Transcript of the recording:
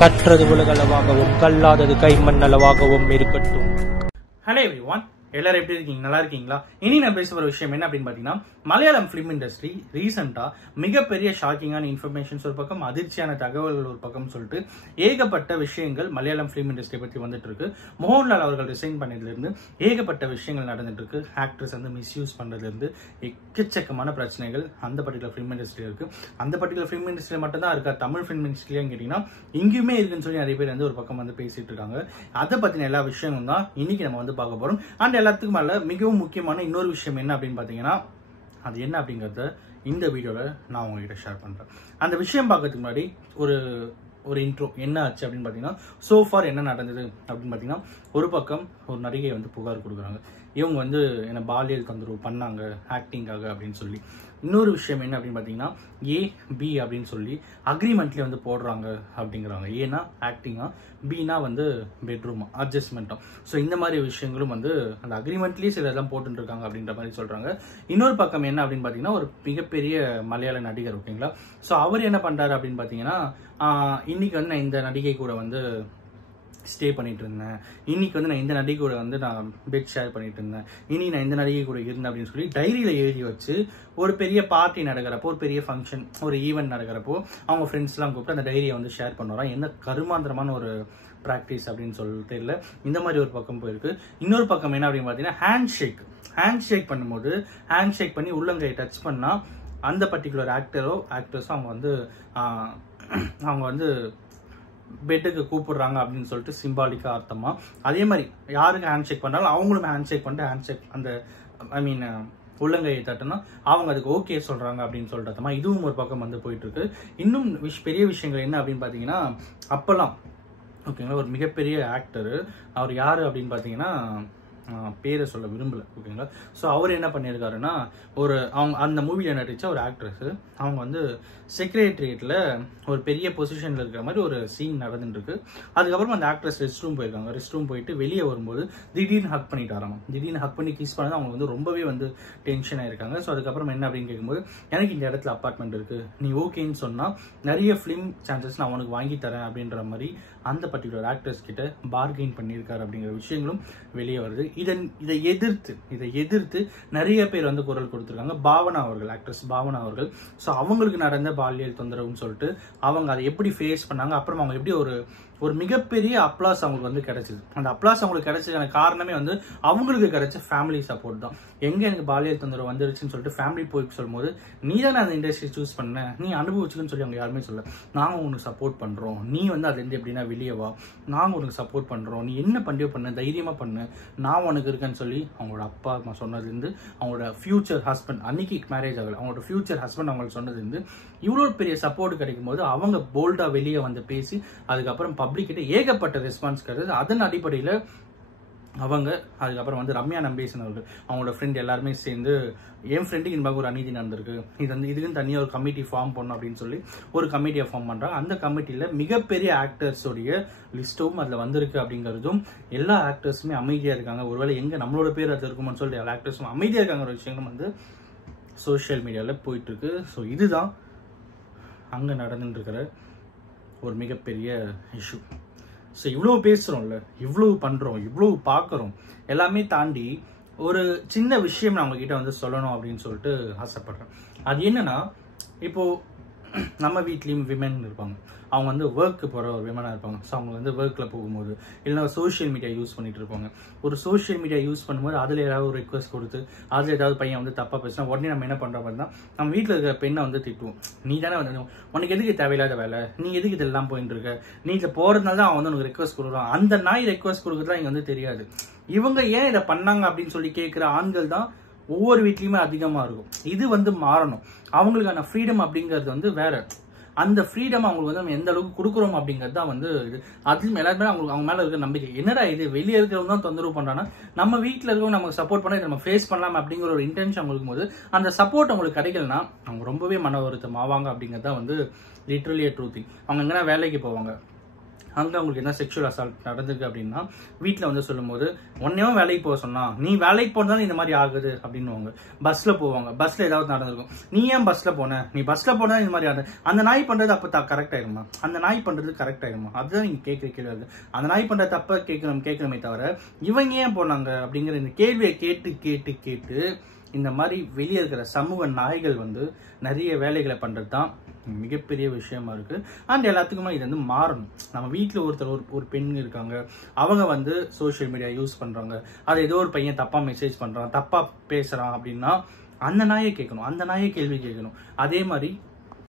கற்றது உலகளவாகவும் கல்லாதது கைமண் அளவாகவும் இருக்கட்டும். Hello everyone, எல்லாரும் எப்படி இருக்கீங்க? நல்லா இருக்கீங்களா? இனி நான் பேச போற விஷயம் என்ன அப்படின்னு பாத்தீங்கன்னா, மலையாளம் பிலிம் இண்டஸ்ட்ரி ரீசெண்டா மிகப்பெரிய ஷாக்கிங்கான இன்ஃபர்மேஷன்ஸ் ஒரு பக்கம், அதிர்ச்சியான தகவல்கள் ஒரு பக்கம் சொல்லிட்டு ஏகப்பட்ட விஷயங்கள் மலையாளம் பிலிம் இண்டஸ்ட்ரி பத்தி வந்துட்டு இருக்கு. மோகன்லால் அவர்கள் ரிசைன் பண்ணதுல இருந்து ஏகப்பட்ட விஷயங்கள் நடந்துட்டு இருக்கு. ஆக்டர்ஸ் வந்து மிஸ்யூஸ் பண்றதுல இருந்து எக்கச்சக்கமான பிரச்சனைகள் அந்த பர்டிகுலர் பிலிம் இண்டஸ்ட்ரி இருக்கு. அந்த பர்டிகுலர் பிலிம் இண்டஸ்ட்ரி மட்டும் தான் இருக்கா, தமிழ் பிலிம் இண்டஸ்ட்ரியும் கேட்டீங்கன்னா இங்கேயுமே இருக்குன்னு சொல்லி நிறைய பேர் வந்து ஒரு பக்கம் வந்து பேசிட்டு இருக்காங்க. அதை பத்தின எல்லா விஷயங்களும் தான் இன்னைக்கு நம்ம வந்து பார்க்க போறோம். அண்ட் எல்லாத்துக்கும் மேல மிகவும் முக்கியமான இன்னொரு விஷயம் என்ன அப்படின்னு பாத்தீங்கன்னா, அது என்ன அப்படிங்கறத இந்த வீடியோல நான் உங்ககிட்ட ஷேர் பண்றேன். அந்த விஷயம் பார்க்கறதுக்கு முன்னாடி ஒரு இன்ட்ரோ என்ன ஆச்சு அப்படின்னு பாத்தீங்கன்னா, சோஃபார் என்ன நடந்தது அப்படின்னு பாத்தீங்கன்னா, ஒரு பக்கம் ஒரு நடிகை வந்து புகார் கொடுக்குறாங்க, இவங்க வந்து என்ன பாலியல் தொந்தரவு பண்ணாங்க ஆக்டிங்காக அப்படின்னு சொல்லி. இன்னொரு விஷயம் என்ன அப்படின்னு பாத்தீங்கன்னா, ஏ பி அப்படின்னு சொல்லி அக்ரிமெண்ட்லயே வந்து போடுறாங்க அப்படிங்கிறாங்க. ஏன்னா ஆக்டிங்கா, பினா வந்து பெட்ரூமா, அட்ஜஸ்ட்மெண்ட்டா. ஸோ இந்த மாதிரி விஷயங்களும் வந்து அந்த அக்ரிமெண்ட்லயே சில இதெல்லாம் போட்டு இருக்காங்க அப்படின்ற மாதிரி சொல்றாங்க. இன்னொரு பக்கம் என்ன அப்படின்னு பாத்தீங்கன்னா, ஒரு மிகப்பெரிய மலையாள நடிகர், ஓகேங்களா. ஸோ அவர் என்ன பண்றாரு அப்படின்னு பாத்தீங்கன்னா, இன்னைக்கு வந்து நான் இந்த நடிகை கூட வந்து ஸ்டே பண்ணிட்டு இருந்தேன், இன்னைக்கு வந்து நான் இந்த நடிகை கூட வந்து நான் பெட் ஷேர் பண்ணிட்டு இருந்தேன், இனி நான் இந்த நடிகை கூட இருந்தேன் அப்படின்னு சொல்லி டைரியில எழுதி வச்சு ஒரு பெரிய பார்ட்டி நடக்கிறப்போ, ஒரு பெரிய ஃபங்க்ஷன், ஒரு ஈவெண்ட் நடக்கிறப்போ அவங்க ஃப்ரெண்ட்ஸ் எல்லாம் கூப்பிட்டு அந்த டைரியை வந்து ஷேர் பண்ணுறோம். என்ன கருமாந்திரமான ஒரு பிராக்டிஸ் அப்படின்னு சொல்லிட்டு இல்லை. இந்த மாதிரி ஒரு பக்கம் போயிருக்கு. இன்னொரு பக்கம் என்ன அப்படின்னு பாத்தீங்கன்னா, ஹேண்ட் ஷேக் பண்ணும்போது ஹேண்ட் ஷேக் பண்ணி உள்ளங்கையை டச் பண்ணா அந்த பர்டிகுலர் ஆக்டரோ ஆக்ட்ரஸோ அவங்க வந்து பெட்டுக்கு கூப்பிடுறாங்க அப்படின்னு சொல்லிட்டு சிம்பாலிக்கா அர்த்தமா. அதே மாதிரி யாருக்கு ஹேண்ட் ஷேக் பண்ணாலும் அவங்களும் ஹேண்ட் ஷேக் பண்ணிட்டு அந்த உள்ளங்கையை தட்டுனா அவங்க அதுக்கு ஓகே சொல்றாங்க அப்படின்னு சொல்லிட்டு அர்த்தமா. இதுவும் ஒரு பக்கம் வந்து போயிட்டு இருக்கு. இன்னும் பெரிய விஷயங்கள் என்ன அப்படின்னு பாத்தீங்கன்னா, அப்பெல்லாம் ஓகேங்களா, ஒரு மிகப்பெரிய ஆக்டர், அவர் யாரு அப்படின்னு பாத்தீங்கன்னா, பேரை சொல்ல விரும்பல, ஓகேங்களா. ஸோ அவர் என்ன பண்ணியிருக்காருன்னா, அவங்க அந்த மூவியில் நடிச்ச ஒரு ஆக்ட்ரஸ், அவங்க வந்து செக்ரட்டரியேட்ல ஒரு பெரிய பொசிஷன்ல இருக்கிற மாதிரி ஒரு சீன் நடந்துட்டு இருக்கு. அதுக்கப்புறம் அந்த ஆக்ட்ரஸ் ரெஸ்ட் ரூம் போயிருக்காங்க. ரெஸ்ட் ரூம் போயிட்டு வெளியே வரும்போது திடீர்னு ஹக் பண்ணிட்டாராம். திடீர்னு ஹக் பண்ணி கிஸ் பண்ணது அவங்க வந்து ரொம்பவே வந்து டென்ஷன் ஆயிருக்காங்க. ஸோ அதுக்கப்புறம் என்ன அப்படின்னு கேட்கும்போது, எனக்கு இந்த இடத்துல அப்பார்ட்மெண்ட் இருக்கு, நீ ஓகேன்னு சொன்னா நிறைய ஃபிலிம் சான்சஸ் நான் உனக்கு வாங்கி தரேன் அப்படின்ற மாதிரி அந்த பர்டிகுலர் ஆக்டர்ஸ் கிட்ட பார்கெயின் பண்ணியிருக்காரு அப்படிங்கிற விஷயங்களும் வெளியே வருது. இதை எதிர்த்து நிறைய பேர் வந்து குரல் கொடுத்திருக்காங்க. பாவனா அவர்கள், ஆக்ட்ரஸ் பாவனா அவர்கள். ஸோ அவங்களுக்கு நடந்த பாலியல் தொந்தரவுன்னு சொல்லிட்டு அவங்க அதை எப்படி ஃபேஸ் பண்ணாங்க, அப்புறம் அவங்க எப்படி ஒரு மிகப்பெரிய அப்ளாஸ் அவங்களுக்கு வந்து கிடைச்சது. அந்த அப்ளாஸ் அவங்களுக்கு கிடைச்சதுக்கான காரணமே வந்து அவங்களுக்கு கிடைச்ச ஃபேமிலி சப்போர்ட் தான். எங்க எனக்கு பாலியல் தொந்தரவு வந்துருச்சுன்னு சொல்லிட்டு ஃபேமிலி போய் சொல்லும் போது, நீ தானே அந்த இண்டஸ்ட்ரி சூஸ் பண்ண, நீ அனுபவிச்சுன்னு சொல்லி அவங்க யாருமே சொல்ல, நாங்க உனக்கு சப்போர்ட் பண்றோம், நீ வந்து அதுல இருந்து எப்படின்னா வெளியே வா, நாங்க உனக்கு சப்போர்ட் பண்றோம், நீ என்ன பண்ணியோ பண்ண, தைரியமா பண்ணு, நான் உனக்கு இருக்கேன்னு சொல்லி அவங்களோட அப்பா அம்மா சொன்னதுல இருந்து, அவங்களோட ஃபியூச்சர் ஹஸ்பண்ட், அன்னைக்கு மேரேஜ் ஆகல, அவங்களோட ஃபியூச்சர் ஹஸ்பண்ட் அவங்களுக்கு சொன்னதுல இருந்து இவ்வளவு பெரிய சப்போர்ட் கிடைக்கும் போது அவங்க போல்டா வெளியே வந்து பேசி அதுக்கப்புறம் பப்ளிக் கிட்ட ஏகப்பட்ட ரெஸ்பான்ஸ் கிடையாது. அதன் அடிப்படையில அவங்க அதுக்கப்புறம் வந்து ரம்யா நம்பீசன் அவர்கள், அவங்களோட ஃப்ரெண்ட் எல்லாருமே சேர்ந்து, என் ஃப்ரெண்டுக்கு இந்த மாதிரி ஒரு அநீதி நடந்திருக்கு, இதுக்குன்னு தனியாக ஒரு கமிட்டி ஃபார்ம் பண்ணணும் அப்படின்னு சொல்லி ஒரு கமிட்டியை ஃபார்ம் பண்றாங்க. அந்த கமிட்டியில மிகப்பெரிய ஆக்டர்ஸோடைய லிஸ்ட்டும் அதுல வந்திருக்கு அப்படிங்கிறதும், எல்லா ஆக்டர்ஸுமே அமைதியா இருக்காங்க. ஒருவேளை எங்க நம்மளோட பேர் அது இருக்குமான்னு சொல்லிட்டு எல்லா ஆக்டர்ஸும் அமைதியா இருக்காங்க. ஒரு விஷயங்களும் வந்து சோசியல் மீடியால போயிட்டு இருக்கு. ஸோ இதுதான் அங்க நடந்துட்டு இருக்கிற ஒரு மிகப்பெரிய இஷ்யூ. ஸோ இவ்வளவு பேசுறோம்ல, இவ்வளவு பண்றோம், இவ்வளவு பார்க்கறோம், எல்லாமே தாண்டி ஒரு சின்ன விஷயம் நான் உங்ககிட்ட வந்து சொல்லணும் அப்படின்னு சொல்லிட்டு ஆசைப்படுறேன். அது என்னன்னா, இப்போ நம்ம வீட்லயும் விமன் இருப்பாங்க, அவங்க வந்து ஒர்க்கு போற ஒரு விமனா இருப்பாங்க. ஸோ அவங்க வந்து ஒர்க்ல போகும்போது இல்லைன்னா சோசியல் மீடியா யூஸ் பண்ணிட்டு இருப்பாங்க. ஒரு சோசியல் மீடியா யூஸ் பண்ணும்போது அதுல ஏதாவது ஒரு ரிக்வஸ்ட் கொடுத்து அதுல ஏதாவது பையன் வந்து தப்பா பேசினா உடனே நம்ம என்ன பண்றோம் அப்படின்னா, நம்ம வீட்டுல இருக்கிற பெண்ணை வந்து திட்டுவோம். நீ தானே வந்து, உனக்கு எதுக்கு தேவையில்லாத வேலை, நீ எதுக்கு இதெல்லாம் போயிட்டு இருக்க, நீ இதுல போறதுனால தான் அவன் வந்து உனக்கு ரெக்வஸ்ட் கொடுக்குறான். அந்த நாய் ரெக்வஸ்ட் கொடுக்குறதுலாம் இங்க வந்து தெரியாது. இவங்க ஏன் இதை பண்ணாங்க அப்படின்னு சொல்லி கேட்கிற ஆண்கள் தான் ஒவ்வொரு வீட்லயுமே அதிகமா இருக்கும். இது வந்து மாறணும். அவங்களுக்கான ஃப்ரீடம் அப்படிங்கிறது வந்து வேற. அந்த ஃப்ரீடம் அவங்களுக்கு வந்து நம்ம எந்த அளவுக்கு கொடுக்குறோம் அப்படிங்கிறது தான் வந்து இது. அதுலயும் எல்லாருமே அவங்க மேல இருக்கிற நம்பிக்கை. என்னடா இது, வெளியே இருக்கிறவங்க தான் தொந்தரவு பண்றாங்கன்னா நம்ம வீட்டுல இருக்கவங்க நமக்கு சப்போர்ட் பண்ண, நம்ம ஃபேஸ் பண்ணலாம் அப்படிங்கிற ஒரு இன்டென்ஷன் அவங்களுக்கு போது, அந்த சப்போர்ட் அவங்களுக்கு கிடைக்கலன்னா அவங்க ரொம்பவே மன வருத்தம் ஆவாங்க அப்படிங்கிறது தான் வந்து லிட்டரலி ட்ரூ திங். அவங்க எங்கன்னா வேலைக்கு போவாங்க, அங்கே அவங்களுக்கு என்ன செக்ஷுவல் அசால்ட் நடந்திருக்கு அப்படின்னா வீட்டில் வந்து சொல்லும்போது ஒன்னையும் வேலைக்கு போக சொன்னா, நீ வேலைக்கு போனதாலும் இந்த மாதிரி ஆகுது அப்படின்னுவாங்க. பஸ்ஸில் போவாங்க, பஸ்ஸில் ஏதாவது நடந்திருக்கும், நீ ஏன் பஸ்ஸில் போன, நீ பஸ்ஸில் போனதான் இந்த மாதிரி ஆகுது. அந்த நாய் பண்ணுறது அப்போ கரெக்ட் ஆயிருமா, அந்த நாய் பண்ணுறது கரெக்ட் ஆயிருமா, அதுதான் நீங்கள் கேட்குற கேள்வி இருக்கு. அந்த நாய் பண்ணுற தப்ப கேட்கணுமே தவிர இவங்க ஏன் போனாங்க அப்படிங்கிற இந்த கேள்வியை கேட்டு கேட்டு கேட்டு இந்த மாதிரி வெளியே இருக்கிற சமூக நாய்கள் வந்து நிறைய வேலைகளை பண்ணுறது தான் மிகப்பெரிய விஷயமா இருக்கு. அண்ட் எல்லாத்துக்குமே இது வந்து மாறணும். நம்ம வீட்டில் ஒரு பெண் இருக்காங்க, அவங்க வந்து சோஷியல் மீடியா யூஸ் பண்றாங்க, அது ஏதோ ஒரு பையன் தப்பா மெசேஜ் பண்றான், தப்பா பேசுறான் அப்படின்னா அந்த நாயை கேட்கணும், அந்த நாயை கேள்வி கேட்கணும். அதே மாதிரி